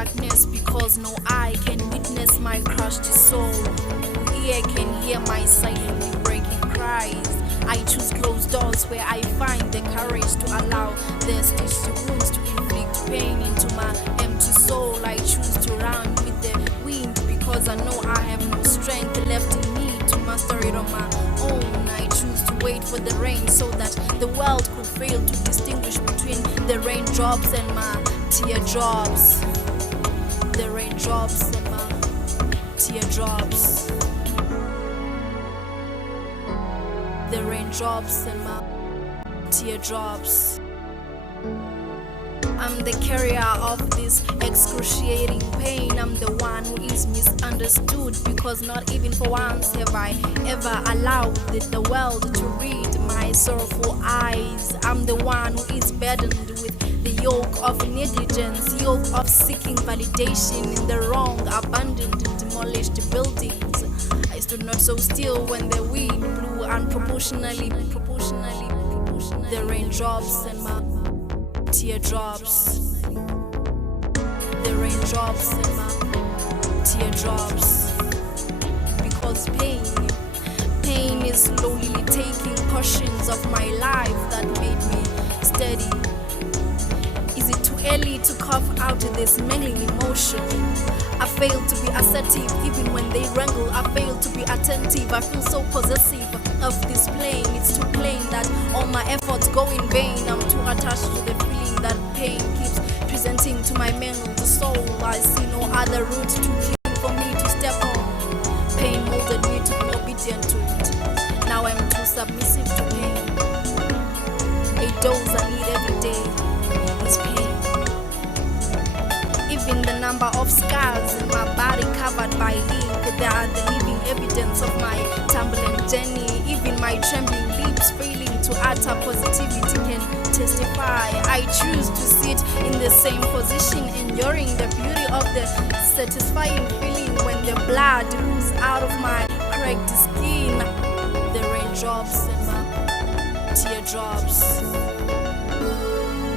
darkness, because no eye can witness my crushed soul. No ear can hear my silently breaking cries. I choose closed doors where I find the courage to allow the stitched wounds to inflict pain into my empty soul. I choose to run with the wind because I know I have no strength left in me to master it on my own. I choose to wait for the rain so that the world could fail to distinguish between the raindrops and my teardrops. The raindrops and my teardrops. The raindrops and my teardrops. I'm the carrier of this excruciating pain. I'm the one who is misunderstood, because not even for once have I ever allowed the world to read my sorrowful eyes. I'm the one who is burdened with the yoke of negligence, yoke of seeking validation in the wrong, abandoned and demolished buildings. I stood not so still when the wind blew unproportionally. The raindrops and my teardrops. The raindrops and my teardrops. Because pain is slowly taking portions of my life that made me steady. Is it too early to cough out this mangling emotion? I fail to be assertive even when they wrangle. I fail to be attentive. I feel so possessive of this plane. It's too plain that all my efforts go in vain. I'm too attached to the feeling that pain keeps presenting to my mangled soul. I see no other route to cling for me to step on. Pain molded me to be obedient to it. Now I'm too submissive to pain. A dose I need every day is pain. Even the number of scars in my body covered by ink, they are the living evidence of my tumbling journey. Even my trembling lips failing to utter positivity can testify. I choose to sit in the same position, enduring the beauty of the satisfying feeling when the blood oozes out of my cracked skin. The raindrops and my teardrops.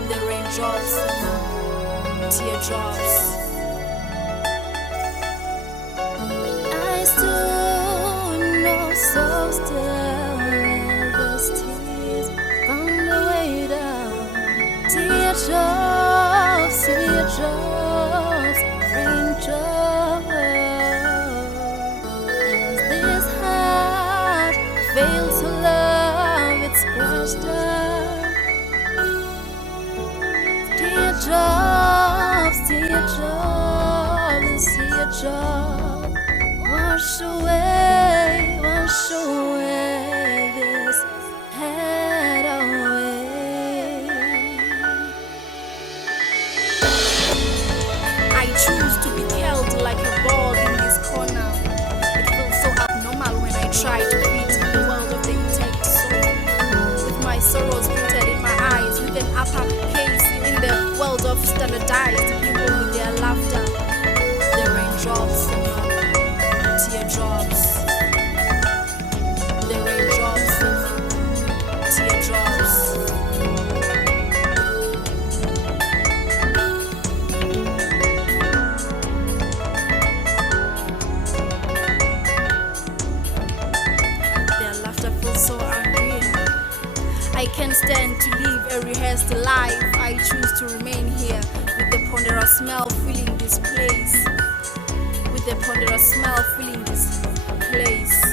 The raindrops and my teardrops. I stood no so still, and those tears found a way down. Teardrops, teardrops, raindrops. As this heart fails to love, it's crushed up. Teardrops, teardrops, teardrops, wash away this head away. I choose to be held like a ball in this corner. It feels so abnormal when I try to fit in the world of the intact soul. With my sorrows printed in my eyes, with an uppercase in the world of standardized people with their laughter. The raindrops and my teardrops. The raindrops and my teardrops. Their laughter feels so unreal. I can't stand to live a rehearsed life. I choose to remain here with the ponderous smell filling this place. With the ponderous smell filling this place.